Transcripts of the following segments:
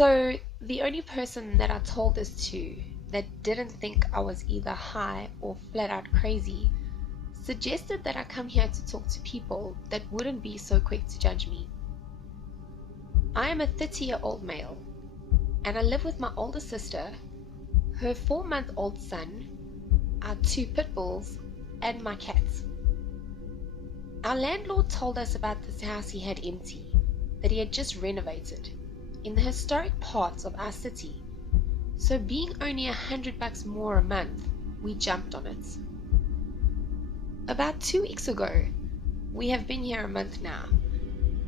So, the only person that I told this to that didn't think I was either high or flat out crazy suggested that I come here to talk to people that wouldn't be so quick to judge me. I am a 30-year-old male, and I live with my older sister, her 4-month-old son, our 2 pit bulls, and my cats. Our landlord told us about this house he had empty, that he had just renovated, in the historic parts of our city, so being only $100 more a month, we jumped on it. About 2 weeks ago, we have been here a month now,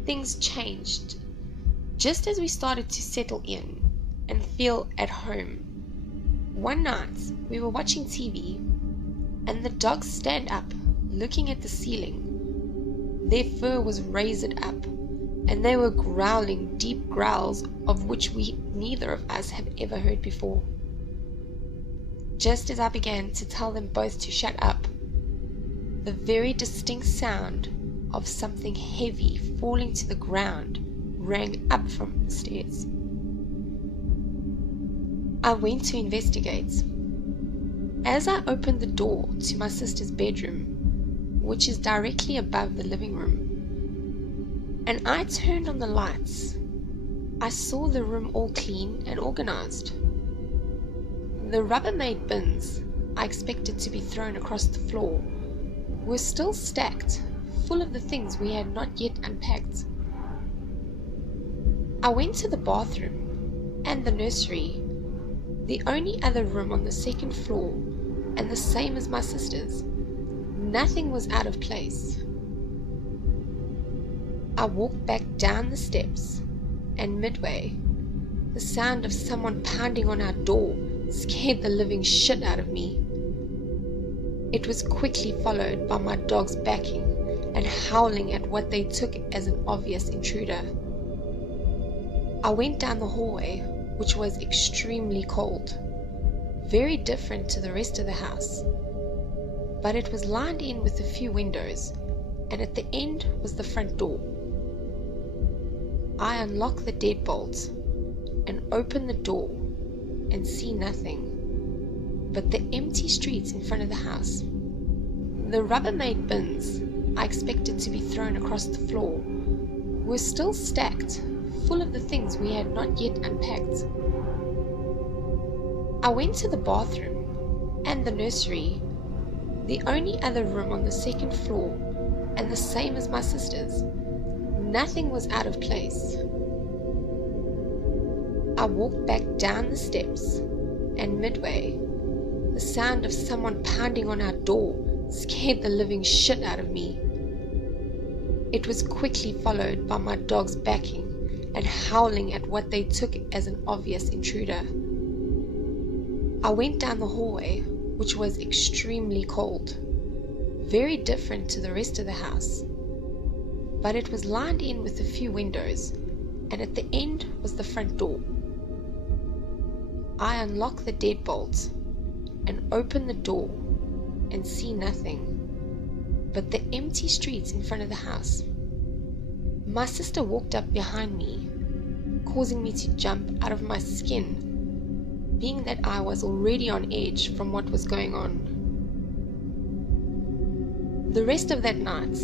things changed. Just as we started to settle in and feel at home, one night we were watching TV and the dogs stand up looking at the ceiling. Their fur was razored up and they were growling deep growls of which neither of us had ever heard before. Just as I began to tell them both to shut up, the very distinct sound of something heavy falling to the ground rang up from the stairs. I went to investigate. As I opened the door to my sister's bedroom, which is directly above the living room, and I turned on the lights, I saw the room all clean and organized. The Rubbermaid bins I expected to be thrown across the floor were still stacked, full of the things we had not yet unpacked. I went to the bathroom and the nursery, the only other room on the second floor and the same as my sister's. Nothing was out of place. I walked back down the steps, and midway, the sound of someone pounding on our door scared the living shit out of me. It was quickly followed by my dogs backing and howling at what they took as an obvious intruder. I went down the hallway, which was extremely cold, very different to the rest of the house, but it was lined in with a few windows, and at the end was the front door. I unlocked the deadbolt and opened the door and see nothing but the empty streets in front of the house. The Rubbermaid bins I expected to be thrown across the floor were still stacked, full of the things we had not yet unpacked. I went to the bathroom and the nursery, the only other room on the second floor and the same as my sister's. Nothing was out of place. I walked back down the steps, and midway, the sound of someone pounding on our door scared the living shit out of me. It was quickly followed by my dogs backing and howling at what they took as an obvious intruder. I went down the hallway, which was extremely cold, very different to the rest of the house, but it was lined in with a few windows, and at the end was the front door. I unlocked the deadbolt and opened the door and see nothing but the empty streets in front of the house. My sister walked up behind me, causing me to jump out of my skin, being that I was already on edge from what was going on. The rest of that night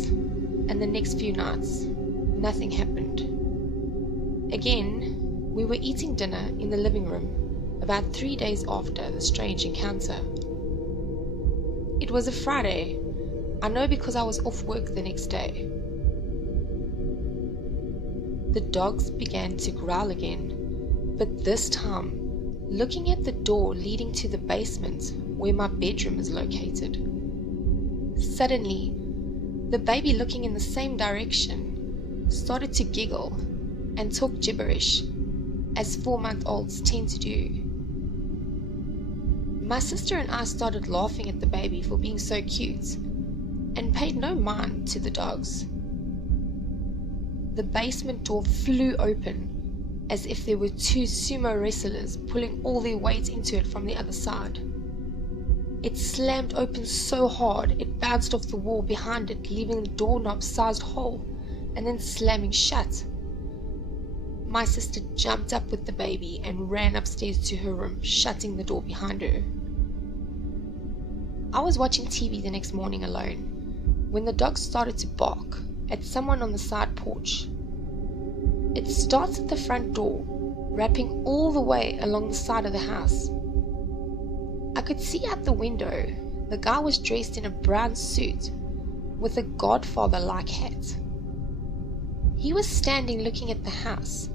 and the next few nights, nothing happened. Again, we were eating dinner in the living room about 3 days after the strange encounter. It was a Friday. I know because I was off work the next day. The dogs began to growl again, but this time looking at the door leading to the basement where my bedroom is located. Suddenly, the baby, looking in the same direction, started to giggle and talk gibberish, as 4-month-olds tend to do. My sister and I started laughing at the baby for being so cute and paid no mind to the dogs. The basement door flew open as if there were 2 sumo wrestlers pulling all their weight into it from the other side. It slammed open so hard it bounced off the wall behind it, leaving the doorknob-sized hole and then slamming shut. My sister jumped up with the baby and ran upstairs to her room, shutting the door behind her. I was watching TV the next morning alone when the dog started to bark at someone on the side porch. It starts at the front door, wrapping all the way along the side of the house. I could see out the window the guy was dressed in a brown suit with a Godfather-like hat. He was standing looking at the house,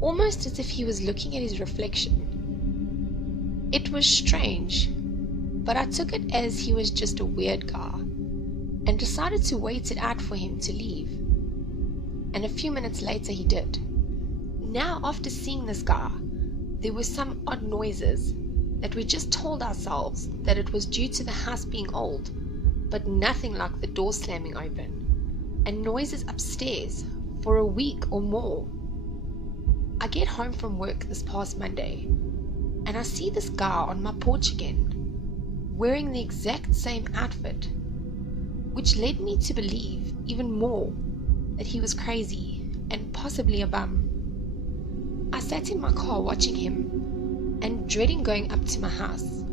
almost as if he was looking at his reflection. It was strange, but I took it as he was just a weird guy and decided to wait it out for him to leave. And a few minutes later he did. Now, after seeing this guy, there were some odd noises that we just told ourselves that it was due to the house being old, but nothing like the door slamming open, and noises upstairs for a week or more. I get home from work this past Monday, and I see this guy on my porch again, wearing the exact same outfit, which led me to believe even more that he was crazy and possibly a bum. I sat in my car watching him and dreading going up to my house.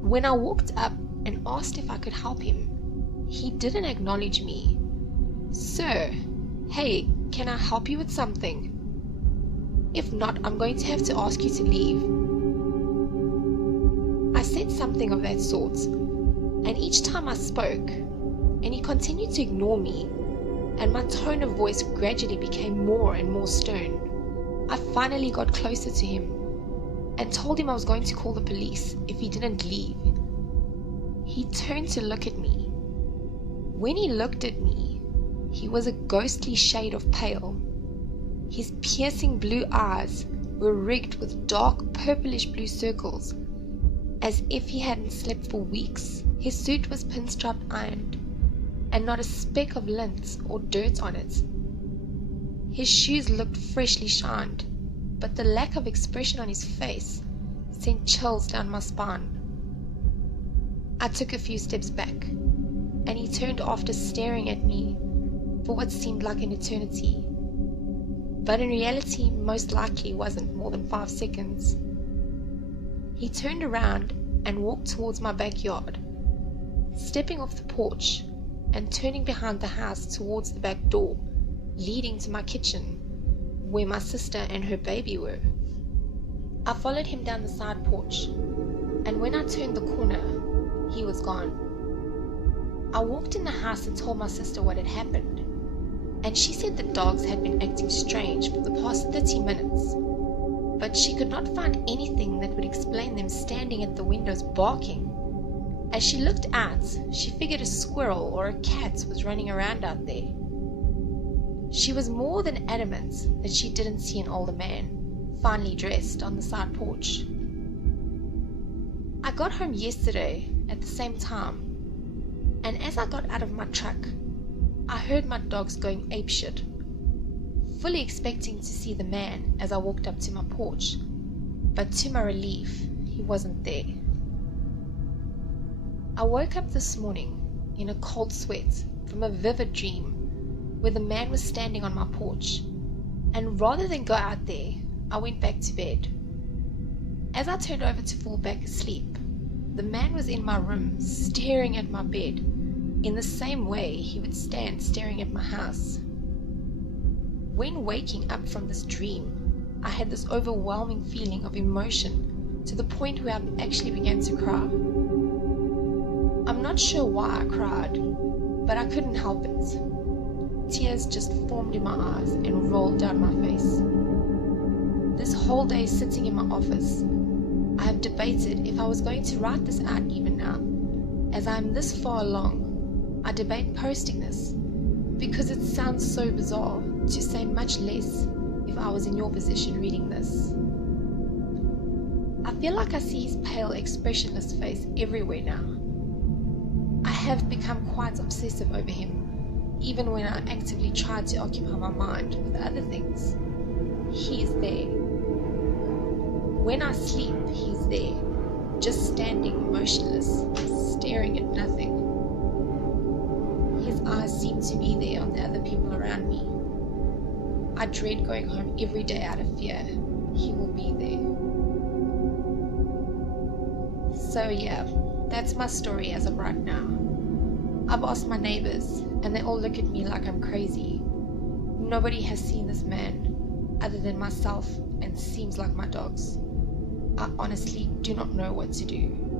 When I walked up and asked if I could help him, he didn't acknowledge me. "Sir, hey, can I help you with something? If not, I'm going to have to ask you to leave." I said something of that sort, and each time I spoke, and he continued to ignore me, and my tone of voice gradually became more and more stern, I finally got closer to him and told him I was going to call the police if he didn't leave. He turned to look at me. When he looked at me, he was a ghostly shade of pale. His piercing blue eyes were rigged with dark purplish blue circles, as if he hadn't slept for weeks. His suit was pinstripe ironed, and not a speck of lint or dirt on it. His shoes looked freshly shined, but the lack of expression on his face sent chills down my spine. I took a few steps back, and he turned after staring at me for what seemed like an eternity, but in reality most likely wasn't more than 5 seconds. He turned around and walked towards my backyard, stepping off the porch and turning behind the house towards the back door leading to my kitchen, where my sister and her baby were. I followed him down the side porch, and when I turned the corner, he was gone. I walked in the house and told my sister what had happened, and she said the dogs had been acting strange for the past 30 minutes, but she could not find anything that would explain them standing at the windows barking. As she looked out, she figured a squirrel or a cat was running around out there. She was more than adamant that she didn't see an older man, finely dressed, on the side porch. I got home yesterday at the same time, and as I got out of my truck, I heard my dogs going apeshit, fully expecting to see the man as I walked up to my porch, but to my relief, he wasn't there. I woke up this morning in a cold sweat from a vivid dream where the man was standing on my porch, and rather than go out there, I went back to bed. As I turned over to fall back asleep, the man was in my room staring at my bed in the same way he would stand staring at my house. When waking up from this dream, I had this overwhelming feeling of emotion to the point where I actually began to cry. I'm not sure why I cried, but I couldn't help it. Tears just formed in my eyes and rolled down my face. This whole day sitting in my office, I have debated if I was going to write this out even now. As I am this far along, I debate posting this because it sounds so bizarre to say, much less if I was in your position reading this. I feel like I see his pale, expressionless face everywhere now. I have become quite obsessive over him, even when I actively try to occupy my mind with other things. He is there. When I sleep, he's there, just standing motionless, staring at nothing. His eyes seem to be there on the other people around me. I dread going home every day out of fear he will be there. So yeah, that's my story as of right now. I've asked my neighbors, and they all look at me like I'm crazy. Nobody has seen this man other than myself, and seems like my dogs. I honestly do not know what to do.